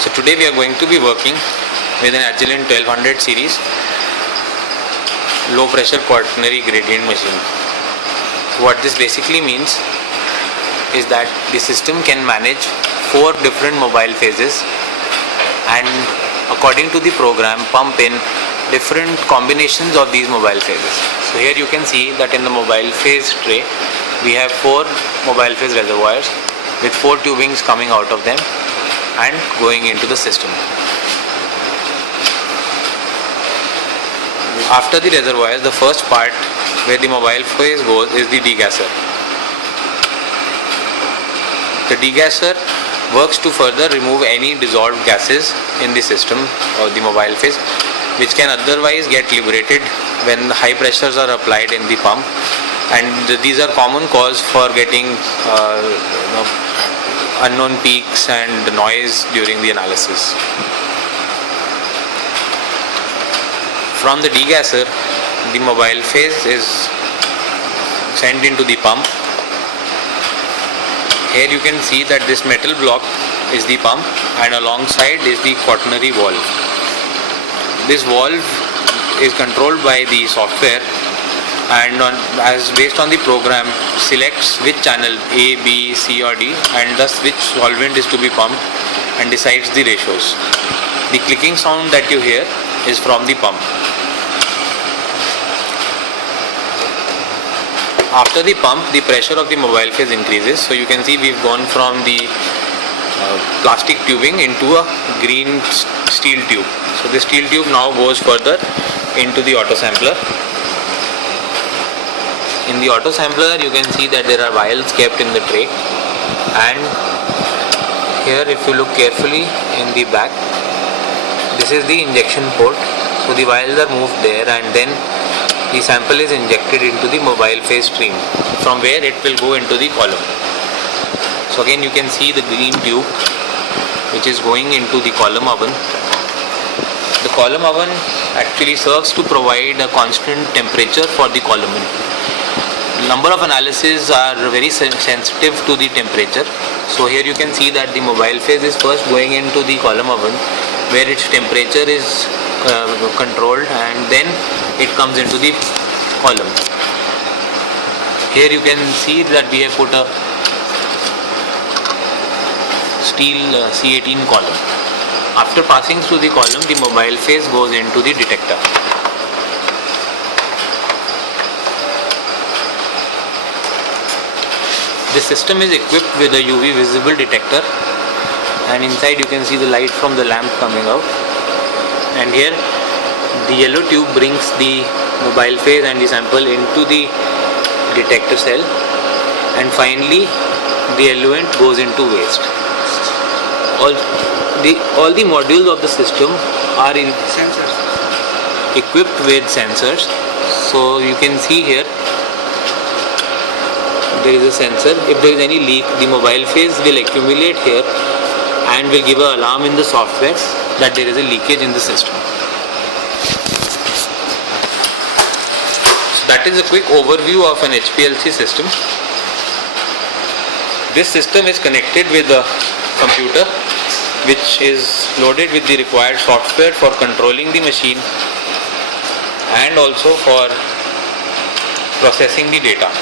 So today we are going to be working with an Agilent 1200 series low pressure quaternary gradient machine. So what this basically means is that the system can manage 4 different mobile phases and according to the program pump in different combinations of these mobile phases. So here you can see that in the mobile phase tray we have 4 mobile phase reservoirs with 4 tubings coming out of them and going into the system. After the reservoirs, the first part where the mobile phase goes is the degasser. The degasser works to further remove any dissolved gases in the system or the mobile phase which can otherwise get liberated when the high pressures are applied in the pump, and these are common cause for getting unknown peaks and noise during the analysis. From the degasser, the mobile phase is sent into the pump. Here you can see that this metal block is the pump and alongside is the quaternary valve. This valve is controlled by the software and based on the program selects which channel A, B, C or D and thus which solvent is to be pumped and decides the ratios. The clicking sound that you hear is from the pump. After the pump, the pressure of the mobile phase increases. So you can see we've gone from the plastic tubing into a green steel tube. So the steel tube now goes further into the auto sampler. In the auto sampler you can see that there are vials kept in the tray, and here if you look carefully in the back, this is the injection port. So the vials are moved there and then the sample is injected into the mobile phase stream from where it will go into the column. So again you can see the green tube which is going into the column oven. The column oven actually serves to provide a constant temperature for the column. Number of analyses are very sensitive to the temperature. So here you can see that the mobile phase is first going into the column oven where its temperature is controlled and then it comes into the column. Here you can see that we have put a steel C18 column. After passing through the column, the mobile phase goes into the detector. This system is equipped with a UV visible detector and inside you can see the light from the lamp coming out, and here the yellow tube brings the mobile phase and the sample into the detector cell, and finally the effluent goes into waste. All the modules of the system are equipped with sensors. So you can see here there is a sensor. If there is any leak, the mobile phase will accumulate here and will give an alarm in the software that there is a leakage in the system. So that is a quick overview of an HPLC system. This system is connected with a computer which is loaded with the required software for controlling the machine and also for processing the data.